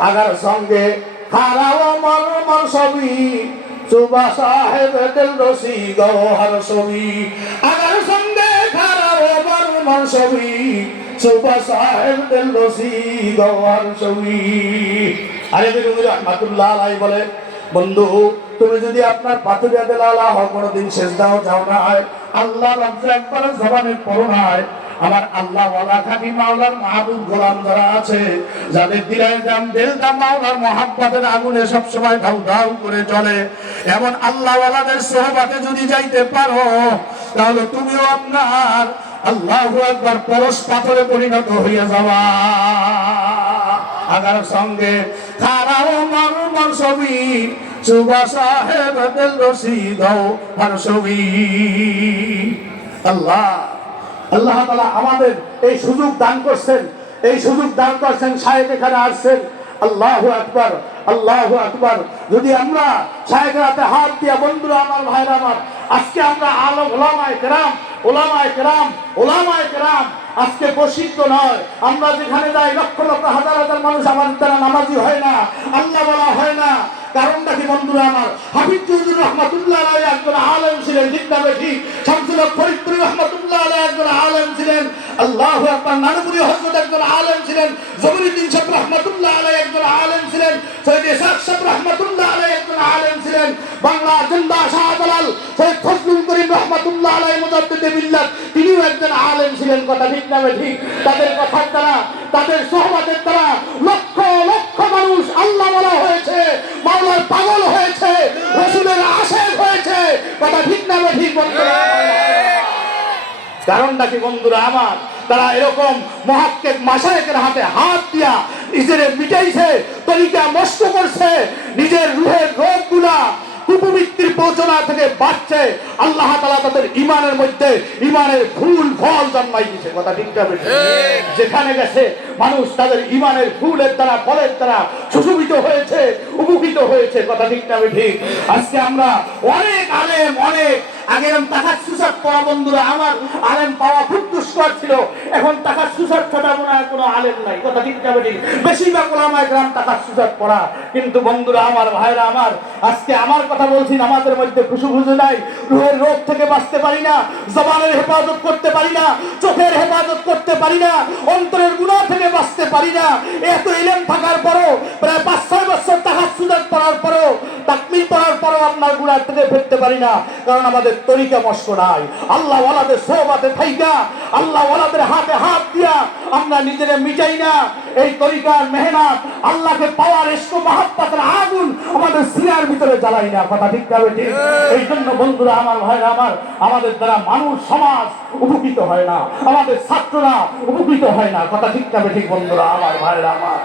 Agar সঙ্গে খারাও মর মর ছবি, সুবা সাহেব দিল রসি গৌহার ছবি। আগার সঙ্গে খারাও মর মর ছবি, সুবা সাহেব দিল রসি গৌহার ছবি। আরে বেরুমি রহমাতুল্লাহ আলাই বলে, বন্ধু, তুমি যদি আপনার পাথুরিয়া দেলালা হও, কোনোদিন শেষ দাও যাও না হয় আল্লাহ রব্বুল একবার জবানে পড়ো আমার আল্লাহ ওয়ালা মাওলার মাহবুব গোলাম যারা আছে, যাদের দিলের দাম, দিল দাম মাওলার মহাব্বতের আগুনে সবসময় ধাউ ধাউ করে চলে। এমন আল্লাহ ওয়ালাদের সোহবাতে যদি যাইতে পারো, তাহলে তুমিও আপনার আল্লাহ একবার পরশ পাথরে পরিণত হইয়া যাওয়া। আগার সঙ্গে খারাও মারু মার ছবি সুবা সাহেব দিল রসি গৌ মার ছবি আল্লাহ আল্লাহ তালা আমাদের এই সুযোগ দান করছেন। এই সুযোগ দান করছেন সাহেব এখানে আসছেন। আল্লাহ আকবার আল্লাহ আকবার। যদি আমরা সাহেবের হাতে দিয়া, বন্ধুরা আমার, ভাইরা আমার, আজকে আমরা আলো ওলামায় কেরাম ওলামায় কেরাম ওলামায় কেরাম, আজকে প্রসিদ্ধ নয়। আমরা যেখানে যাই, লক্ষ লক্ষ, হাজার হাজার মানুষ আমাদের দ্বারা নামাজি হয় না, আল্লাহ বলা হয় না। কারণটা কি, বন্ধুরা আমার? হাফিজ চৌধুরী রহমাতুল্লাহ একজন আলেম ছিলেন ঠিক না ঠিক শামসুল ফরিদপুরি রহমাতুল্লাহ আল্লাহ আকবার। নানপুরি হজরত একজন আলেম ছিলেন, জমিরুদ্দিন সাহেব রহমাতুল্লাহ আলাই একজন আলেম ছিলেন, সৈয়দ ইসাক সাহেব রহমাতুল্লাহ আলাই একজন আলেম ছিলেন, বাংলা জিন্দা শাহজালাল, সৈয়দ ফজলুল করিম রহমাতুল্লাহ আলাই মুজাদ্দিদে মিল্লাত তিনিও একজন আলেম ছিলেন, কথা ঠিক না ঠিক? তাদের কথার দ্বারা, তাদের সহবাদের দ্বারা লক্ষ লক্ষ মানুষ আল্লাহ বলা হয়েছে, মাওলার পাগল হয়েছে, রসুলের আশেক হয়েছে, কথা ঠিক না ঠিক বন্ধুরা? কারণটা কি বন্ধুরা আমার? তারা এরকম মহাক্কেক মাসায়কের হাতে হাত দিয়া নিজের মিটাইছে, তরিকা মস্ত করছে, নিজের রুহের রোগগুলা কুপবৃত্তির প্রচনা থেকে বাঁচছে আল্লাহ তালা তাদের ইমানের মধ্যে ইমানের ফুল ফল জন্মাই দিছে কথা ঠিক যেখানে গেছে মানুষ তাদের ইমানের ফুলের দ্বারা ফলের দ্বারা সুশোভিত হয়েছে উপকৃত হয়েছে। কথা ঠিক না ঠিক। আজকে আমরা অনেক আলেম অনেক আগে এরকম টাকার সুসার পড়া বন্ধুরা আমার আলেম পাওয়া খুব দুষ্কর ছিল এখন টাকার ছাড়া আমাদের মধ্যে খুশু খুশু নাই। রুহের রোগ থেকে বাঁচতে পারি না, জবানের হেফাজত করতে পারি না, চোখের হেফাজত করতে পারি না, অন্তরের গুণা থেকে বাঁচতে পারি না। এত ইলেম থাকার পরও, প্রায় পাঁচ ছয় বছর টাকার সুসার পড়ার পরও, তাকমিল পড়ার পরও আপনার গুণার থেকে ফিরতে পারি না, কারণ আমাদের তরিকা মস্ক নাই। আল্লাহ ওয়ালাদের সোহবাতে থাইকা, আল্লাহ ওয়ালাদের হাতে হাত দিয়া আমরা নিজেরা মিটাই না। এই তরিকার মেহনত, আল্লাহকে পাওয়ার এসক মহাত্মাতের আগুন আমাদের সিনার ভিতরে জ্বালাই না কথা, ঠিক যাবে ঠিক এই জন্য বন্ধুরা, আমার ভাইরা, আমার, আমাদের দ্বারা মানুষ, সমাজ উপকৃত হয় না। আমাদের ছাত্ররা উপকৃত হয় না, কথা ঠিক যাবে ঠিক বন্ধুরা, আমার ভাইরা, আমার।